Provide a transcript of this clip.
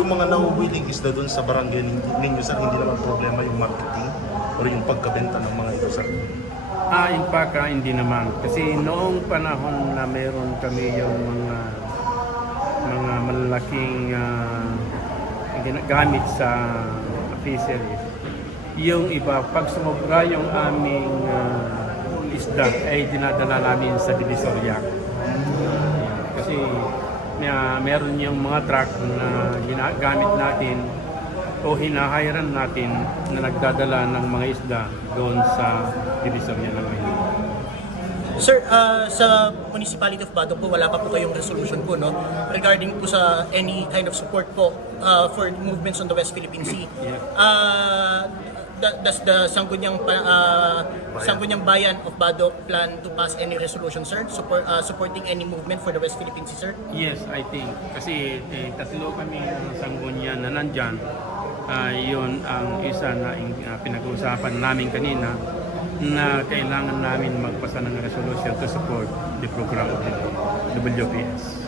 Yung mga nahuhuling isda doon sa barangay ninyo, sir, hindi naman problema yung marketing o yung pagkabenta ng mga ito, sir? In fact, hindi naman. Kasi noong panahon na meron kami yung mga malalaking ginagamit sa fisheries, yung iba, pag sumobra yung aming isda, ay dinadala namin sa Divisoria. Kasi meron yung mga truck na ginagamit natin o hinahayran natin na nagdadala ng mga isda doon sa Divisoria ng Maynila. Sir, sa Municipality of Bato po, wala pa po kayong resolution po, no? Regarding po sa any kind of support po for movements on the West Philippine Sea. Does the Sangguniang Bayan of Bato plan to pass any resolution, sir? Supporting any movement for the West Philippine Sea, sir? Yes, I think. Kasi tatlo kami ng Sanggunian na nandyan. Yun ang isa na pinag-uusapan namin kanina na kailangan namin magpasa ng resolution to support the program of the WPS.